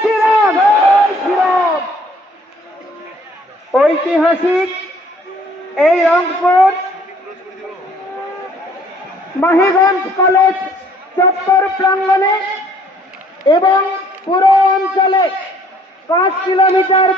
শ্রীরাম, জয় শ্রীরাম। ঐতিহাসিক এই রংপুর মাহিগঞ্জ কলেজ চত্বর প্রাঙ্গণে এবং পুরো অঞ্চলে 5 কিলোমিটার